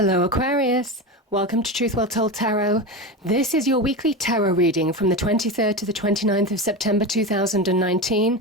Hello Aquarius, welcome to Truth Well Told Tarot. This is your weekly tarot reading from the 23rd to the 29th of September 2019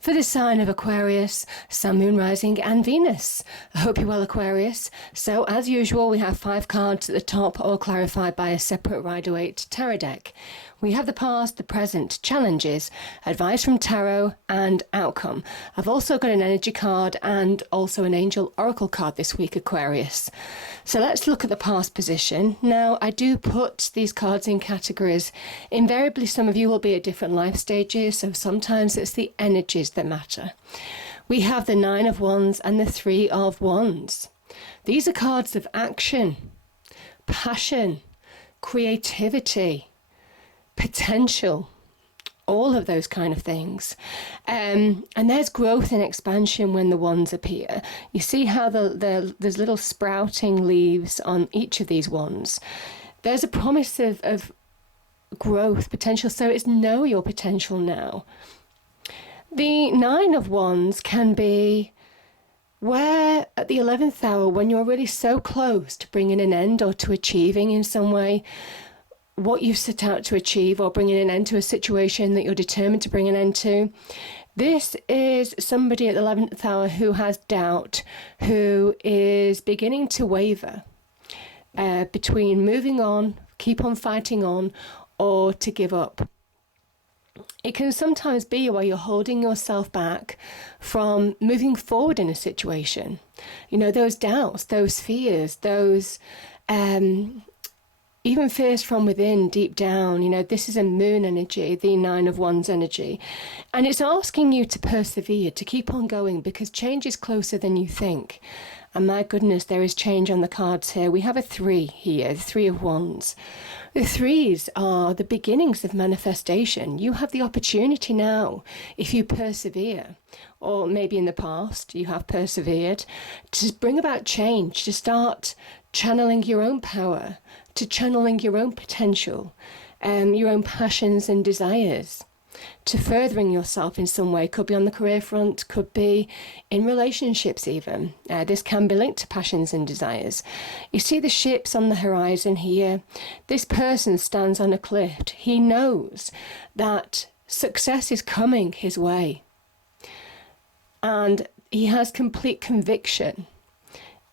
for the sign of Aquarius, Sun, Moon, Rising and Venus. I hope you're well, Aquarius. So as usual, we have 5 cards at the top, all clarified by a separate Rider-Waite tarot deck. We have the past, the present, challenges, advice from tarot and outcome. I've also got an energy card and also an angel oracle card this week, Aquarius. So let's look at the past position. Now, I do put these cards in categories. Invariably, some of you will be at different life stages, so sometimes it's the energies that matter. We have the 9 of Wands and the 3 of Wands. These are cards of action, passion, creativity, potential, all of those kind of things. And there's growth and expansion when the wands appear. You see how there's little sprouting leaves on each of these wands. There's a promise of growth, potential, so it's know your potential now. The 9 of Wands can be where at the 11th hour, when you're really so close to bringing an end or to achieving in some way what you've set out to achieve, or bringing an end to a situation that you're determined to bring an end to. This is somebody at the 11th hour who has doubt, who is beginning to waver between moving on, keep on fighting on, or to give up. It can sometimes be where you're holding yourself back from moving forward in a situation. You know, those doubts, those fears, those even fears from within, deep down. You know, this is a moon energy, the 9 of Wands energy. And it's asking you to persevere, to keep on going, because change is closer than you think. And my goodness, there is change on the cards here. We have a 3 here, the 3 of Wands. The 3s are the beginnings of manifestation. You have the opportunity now, if you persevere, or maybe in the past you have persevered, to bring about change, to start channeling your own power, to channeling your own potential, your own passions and desires, to furthering yourself in some way. Could be on the career front, could be in relationships even. This can be linked to passions and desires. You see the ships on the horizon here. This person stands on a cliff. He knows that success is coming his way. And he has complete conviction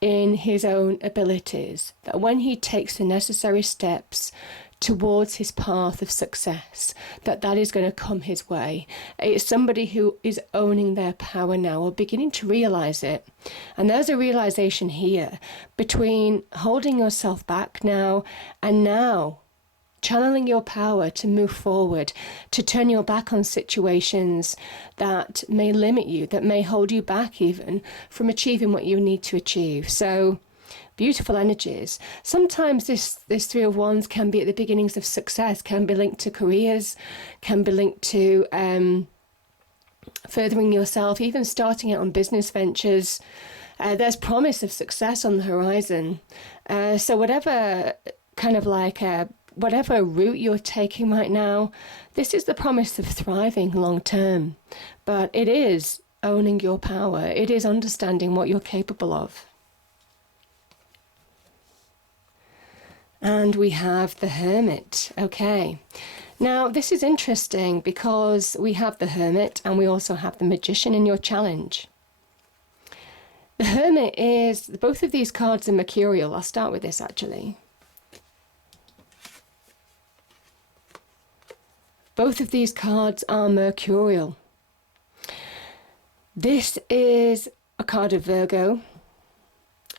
in his own abilities, that when he takes the necessary steps towards his path of success, that is going to come his way. It's somebody who is owning their power now, or beginning to realize it. And there's a realization here between holding yourself back now and now channeling your power to move forward, to turn your back on situations that may limit you, that may hold you back even from achieving what you need to achieve. So beautiful energies. Sometimes this 3 of Wands can be at the beginnings of success, can be linked to careers, can be linked to furthering yourself, even starting out on business ventures. There's promise of success on the horizon. So whatever kind of like whatever route you're taking right now, this is the promise of thriving long term. But it is owning your power. It is understanding what you're capable of. And we have the Hermit. Okay. Now, this is interesting because we have the Hermit and we also have the Magician in your challenge. The Hermit is, both of these cards are mercurial. I'll start with this actually. Both of these cards are mercurial. This is a card of Virgo.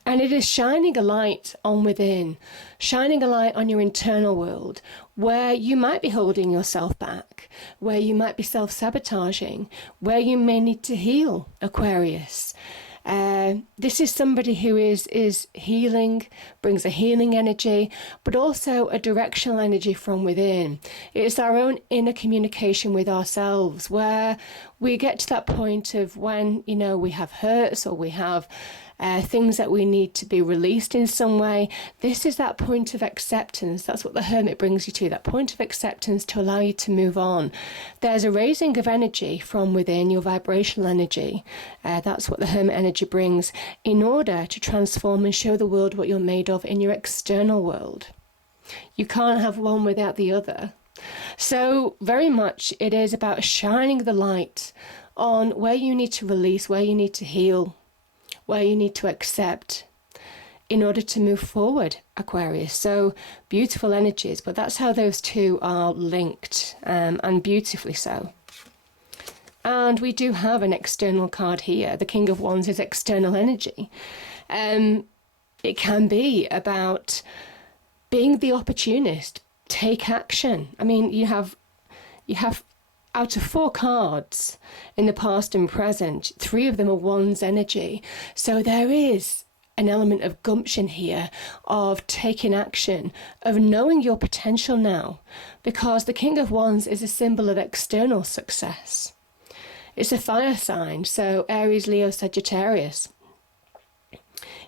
And it is shining a light on within, shining a light on your internal world, where you might be holding yourself back, where you might be self-sabotaging, where you may need to heal, Aquarius. This is somebody who is healing, brings a healing energy, but also a directional energy from within. It's our own inner communication with ourselves, where we get to that point of when, we have hurts or we have things that we need to be released in some way. This is that point of acceptance. That's what the Hermit brings you to, that point of acceptance to allow you to move on. There's a raising of energy from within, your vibrational energy. That's what the Hermit energy brings in order to transform and show the world what you're made of in your external world. You can't have one without the other. So very much it is about shining the light on where you need to release, where you need to heal, where you need to accept in order to move forward, Aquarius. So beautiful energies, but that's how those two are linked, and beautifully so. And we do have an external card here. The King of Wands is external energy. It can be about being the opportunist. Take action. I mean, you have out of 4 cards in the past and present, 3 of them are Wands energy. So there is an element of gumption here, of taking action, of knowing your potential now, because the King of Wands is a symbol of external success. It's a fire sign, so Aries, Leo, Sagittarius.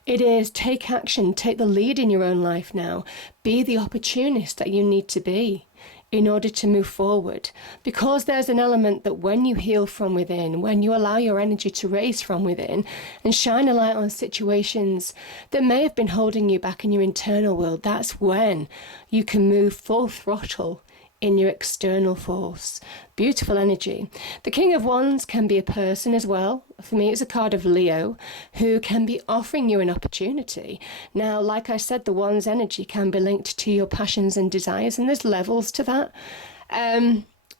It is take action, take the lead in your own life now. Be the opportunist that you need to be in order to move forward. Because there's an element that when you heal from within, when you allow your energy to raise from within and shine a light on situations that may have been holding you back in your internal world, that's when you can move full throttle in your external force. Beautiful energy. The King of Wands can be a person as well. For me, it's a card of Leo who can be offering you an opportunity. Now, like I said, the Wands energy can be linked to your passions and desires, and there's levels to that.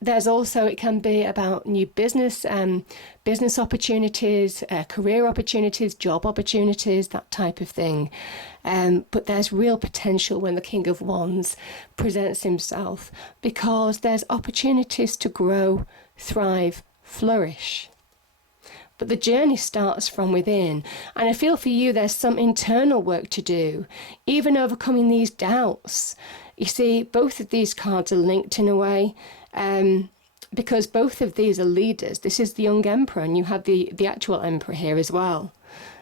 There's also, it can be about new business, business opportunities, career opportunities, job opportunities, that type of thing. But there's real potential when the King of Wands presents himself, because there's opportunities to grow, thrive, flourish. But the journey starts from within. And I feel for you, there's some internal work to do, even overcoming these doubts. You see, both of these cards are linked in a way, because both of these are leaders. This is the young emperor, and you have the actual emperor here as well.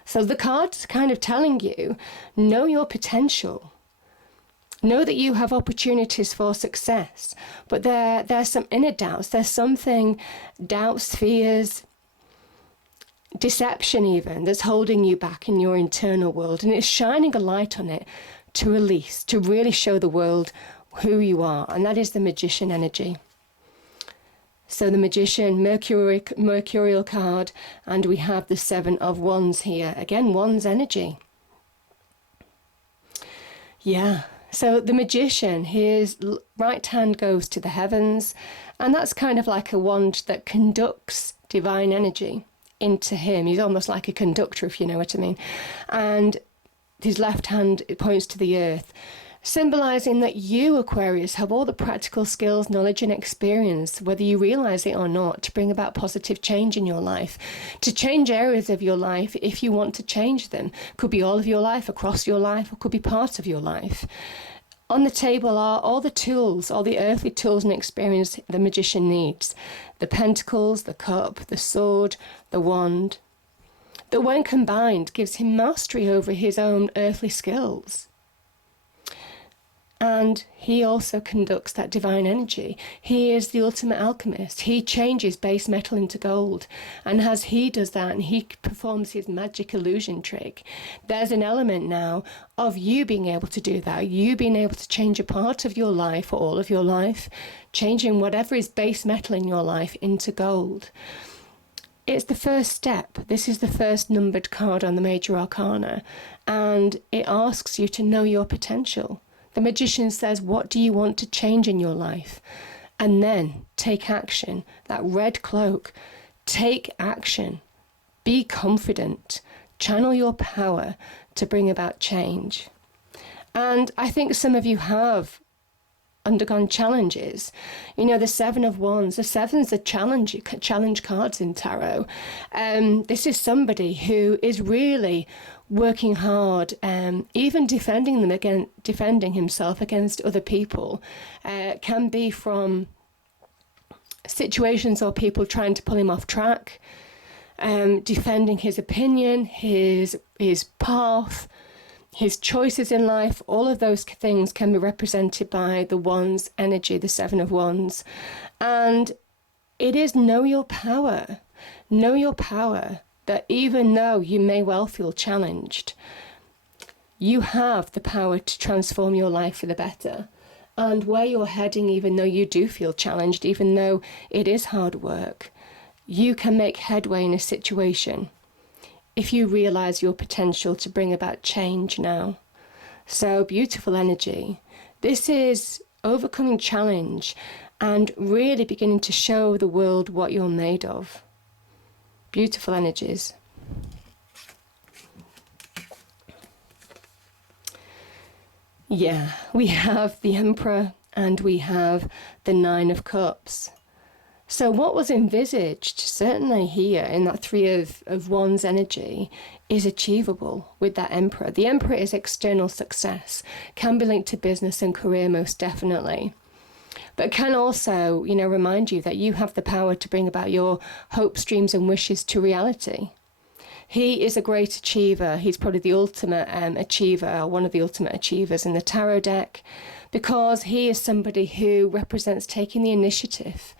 So the card's kind of telling you, know your potential. Know that you have opportunities for success. But there's some inner doubts. There's something, doubts, fears, deception even, that's holding you back in your internal world. And it's shining a light on it to release, to really show the world who you are. And that is the Magician energy. So the Magician, Mercurial card, and we have the 7 of Wands here. Again, Wands energy. Yeah, so the Magician, his right hand goes to the heavens, and that's kind of like a wand that conducts divine energy into him. He's almost like a conductor, if you know what I mean. And his left hand points to the earth, symbolizing that you, Aquarius, have all the practical skills, knowledge and experience, whether you realize it or not, to bring about positive change in your life, to change areas of your life if you want to change them. Could be all of your life, across your life, or could be part of your life. On the table are all the tools, all the earthly tools and experience the Magician needs. The Pentacles, the Cup, the Sword, the Wand, that when combined gives him mastery over his own earthly skills. And he also conducts that divine energy. He is the ultimate alchemist. He changes base metal into gold. And as he does that and he performs his magic illusion trick, there's an element now of you being able to do that. You being able to change a part of your life or all of your life, changing whatever is base metal in your life into gold. It's the first step. This is the first numbered card on the Major Arcana. And it asks you to know your potential. The Magician says, what do you want to change in your life? And then take action. That red cloak, take action. Be confident. Channel your power to bring about change. And I think some of you have undergone challenges. You know, the 7 of Wands, the 7's are challenge cards in tarot. This is somebody who is really working hard, even defending himself against other people, can be from situations or people trying to pull him off track, defending his opinion, his path, his choices in life. All of those things can be represented by the Wands energy, the Seven of Wands. And it is know your power. Know your power, that even though you may well feel challenged, you have the power to transform your life for the better. And where you're heading, even though you do feel challenged, even though it is hard work, you can make headway in a situation if you realize your potential to bring about change now. So beautiful energy. This is overcoming challenge and really beginning to show the world what you're made of. Beautiful energies. Yeah, we have the Emperor and we have the Nine of Cups. So what was envisaged, certainly here in that Three of Wands energy, is achievable with that Emperor. The Emperor is external success, can be linked to business and career most definitely. But can also, remind you that you have the power to bring about your hopes, dreams and wishes to reality. He is a great achiever. He's probably the ultimate achiever, or one of the ultimate achievers in the tarot deck, because he is somebody who represents taking the initiative.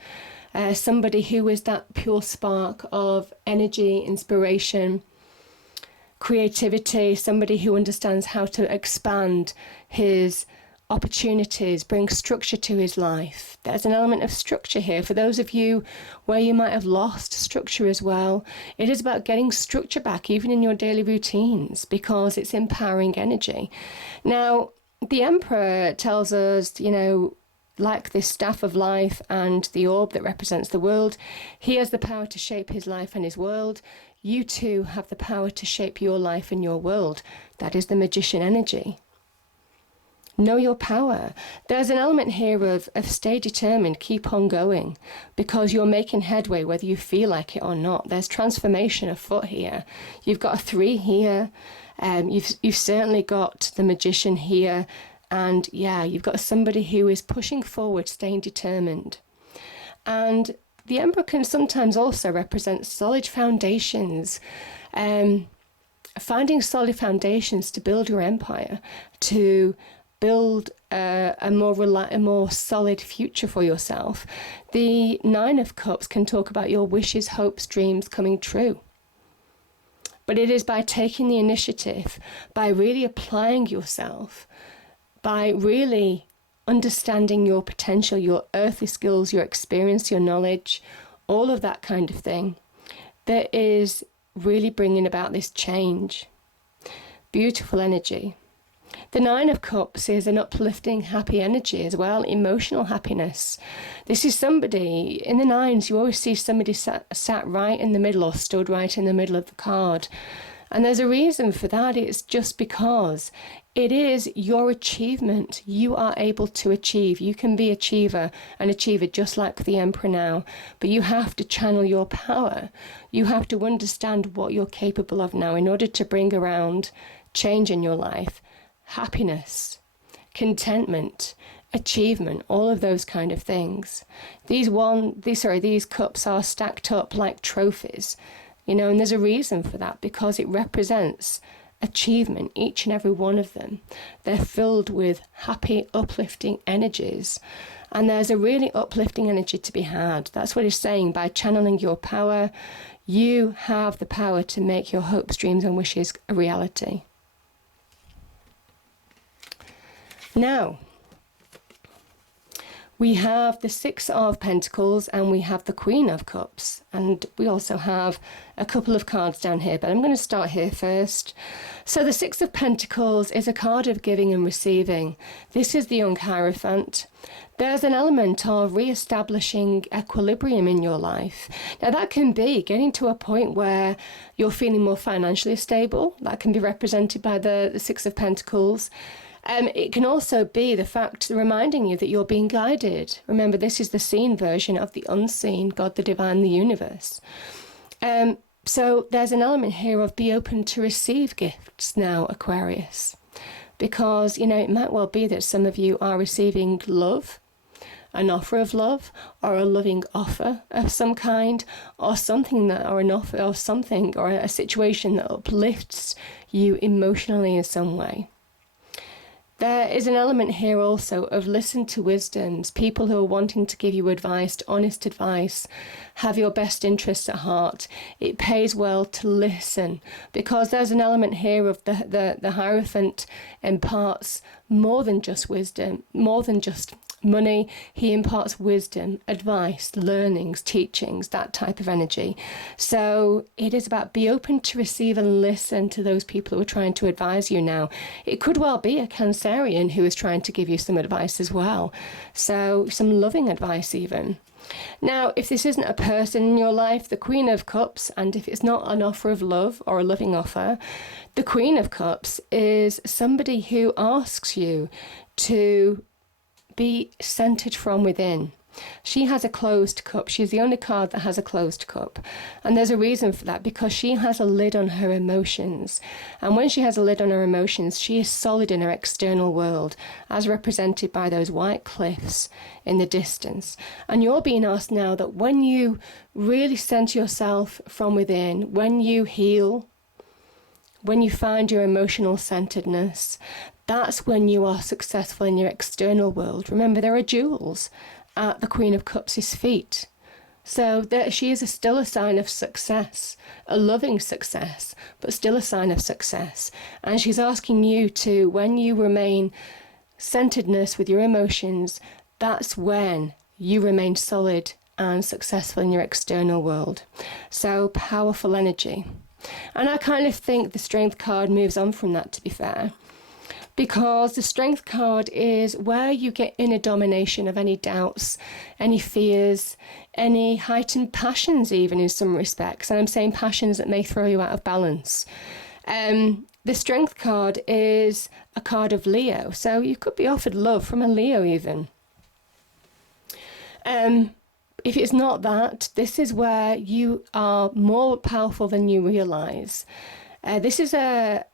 Somebody who is that pure spark of energy, inspiration, creativity, somebody who understands how to expand his opportunities, bring structure to his life. There's an element of structure here. For those of you where you might have lost structure as well, it is about getting structure back, even in your daily routines, because it's empowering energy. Now, the Emperor tells us, like this staff of life and the orb that represents the world, he has the power to shape his life and his world. You too have the power to shape your life and your world. That is the Magician energy. Know your power. There's an element here of stay determined, keep on going, because you're making headway whether you feel like it or not. There's transformation afoot here. You've got a 3 here. You've certainly got the Magician here. And yeah, you've got somebody who is pushing forward, staying determined. And the Emperor can sometimes also represent solid foundations, finding solid foundations to build your empire, to build a more solid future for yourself. The Nine of Cups can talk about your wishes, hopes, dreams coming true. But it is by taking the initiative, by really applying yourself, by really understanding your potential, your earthly skills, your experience, your knowledge, all of that kind of thing, that is really bringing about this change. Beautiful energy. The Nine of Cups is an uplifting, happy energy as well, emotional happiness. This is somebody, in the nines, you always see somebody sat right in the middle or stood right in the middle of the card. And there's a reason for that. It's just because it is your achievement. You are able to achieve. You can be an achiever just like the Emperor now. But you have to channel your power. You have to understand what you're capable of now in order to bring around change in your life. Happiness, contentment, achievement, all of those kind of things. These cups are stacked up like trophies, and there's a reason for that, because it represents achievement, each and every one of them. They're filled with happy, uplifting energies. And there's a really uplifting energy to be had. That's what it's saying. By channeling your power, you have the power to make your hopes, dreams and wishes a reality. Now, we have the Six of Pentacles and we have the Queen of Cups. And we also have a couple of cards down here, but I'm going to start here first. So the Six of Pentacles is a card of giving and receiving. This is the young Hierophant. There's an element of re-establishing equilibrium in your life. Now that can be getting to a point where you're feeling more financially stable. That can be represented by the Six of Pentacles. It can also be the fact reminding you that you're being guided. Remember, this is the seen version of the unseen, God, the divine, the universe. So there's an element here of be open to receive gifts now, Aquarius. Because, it might well be that some of you are receiving love. an offer of love or a loving offer of some kind, or something that, or an offer or something, or a situation that uplifts you emotionally in some way. There is an element here also of listen to wisdoms, people who are wanting to give you advice, honest advice, have your best interests at heart. It pays well to listen, because there's an element here of the Hierophant imparts more than just wisdom, more than just money. He imparts wisdom, advice, learnings, teachings, that type of energy. So it is about be open to receive and listen to those people who are trying to advise you now. It could well be a Cancerian who is trying to give you some advice as well. So some loving advice even. Now, if this isn't a person in your life, the Queen of Cups, and if it's not an offer of love or a loving offer, the Queen of Cups is somebody who asks you to be centered from within. She has a closed cup. She's the only card that has a closed cup. And there's a reason for that, because she has a lid on her emotions. And when she has a lid on her emotions, she is solid in her external world, as represented by those white cliffs in the distance. And you're being asked now that when you really center yourself from within, when you heal, when you find your emotional centeredness, that's when you are successful in your external world. Remember, there are jewels at the Queen of Cups' feet. So she is still a sign of success, a loving success, but still a sign of success. And she's asking you to, when you remain centeredness with your emotions, that's when you remain solid and successful in your external world. So powerful energy. And I kind of think the Strength card moves on from that, to be fair. Because the Strength card is where you get inner domination of any doubts, any fears, any heightened passions even in some respects. And I'm saying passions that may throw you out of balance. The Strength card is a card of Leo. So you could be offered love from a Leo even. If it's not that, this is where you are more powerful than you realise. This is a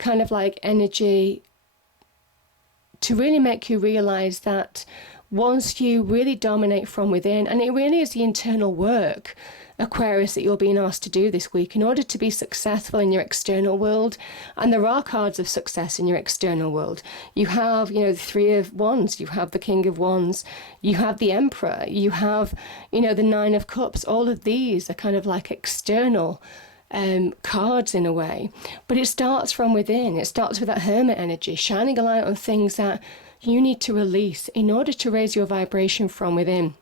kind of like energy to really make you realise that once you really dominate from within, and it really is the internal work, Aquarius, that you're being asked to do this week in order to be successful in your external world. And there are cards of success in your external world. You have, the Three of Wands, you have the King of Wands, you have the Emperor, you have, the Nine of Cups. All of these are kind of like external cards in a way, but it starts from within. It starts with that hermit energy, shining a light on things that you need to release in order to raise your vibration from within.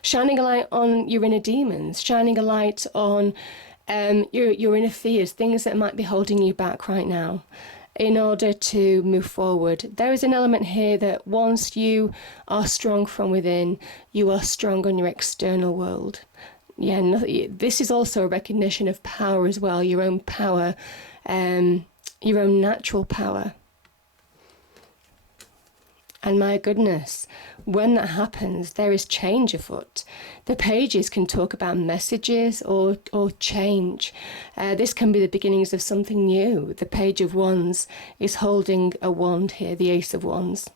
Shining a light on your inner demons, shining a light on your inner fears, things that might be holding you back right now in order to move forward. There is an element here that once you are strong from within, you are strong on your external world. Yeah, this is also a recognition of power as well, your own power, your own natural power. And my goodness, when that happens, there is change afoot. The pages can talk about messages or change. This can be the beginnings of something new. The Page of Wands is holding a wand here, the Ace of Wands.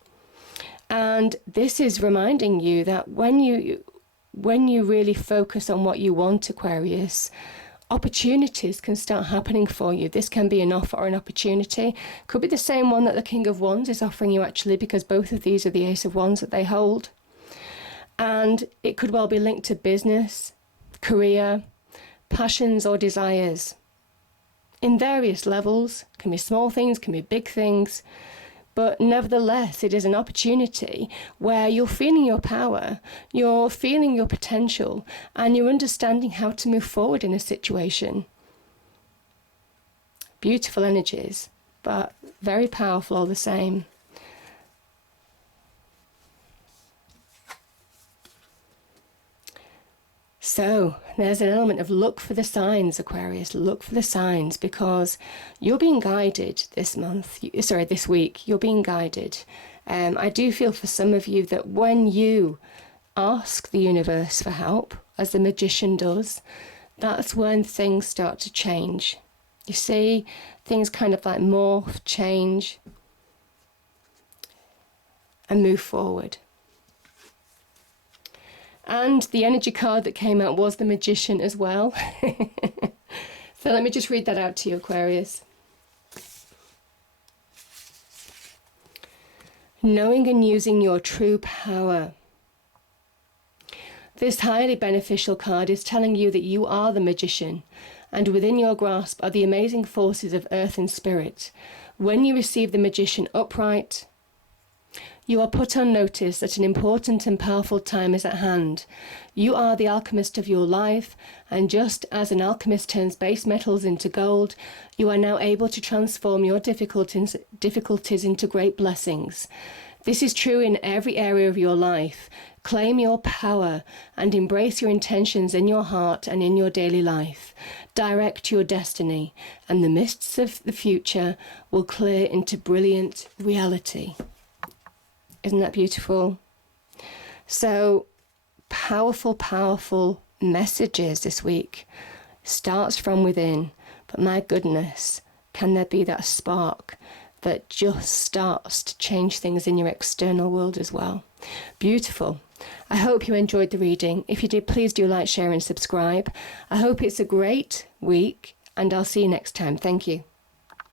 And this is reminding you that when you really focus on what you want, Aquarius, opportunities can start happening for you. This can be an offer or an opportunity. Could be the same one that the King of Wands is offering you, actually, because both of these are the Ace of Wands that they hold. And it could well be linked to business, career, passions or desires. In various levels, can be small things, can be big things. But nevertheless, it is an opportunity where you're feeling your power, you're feeling your potential, and you're understanding how to move forward in a situation. Beautiful energies, but very powerful all the same. So there's an element of look for the signs, Aquarius. Look for the signs, because you're being guided this week. You're being guided. I do feel for some of you that when you ask the universe for help, as the magician does, that's when things start to change. You see, things kind of like morph, change, and move forward. And the energy card that came out was the Magician as well. So let me just read that out to you, Aquarius. Knowing and using your true power. This highly beneficial card is telling you that you are the Magician, and within your grasp are the amazing forces of earth and spirit. When you receive the Magician upright, you are put on notice that an important and powerful time is at hand. You are the alchemist of your life, and just as an alchemist turns base metals into gold, you are now able to transform your difficulties into great blessings. This is true in every area of your life. Claim your power and embrace your intentions in your heart and in your daily life. Direct your destiny, and the mists of the future will clear into brilliant reality. Isn't that beautiful? So, powerful, powerful messages this week. Starts from within, but my goodness, can there be that spark that just starts to change things in your external world as well? Beautiful. I hope you enjoyed the reading. If you did, please do like, share and subscribe. I hope it's a great week, and I'll see you next time. Thank you.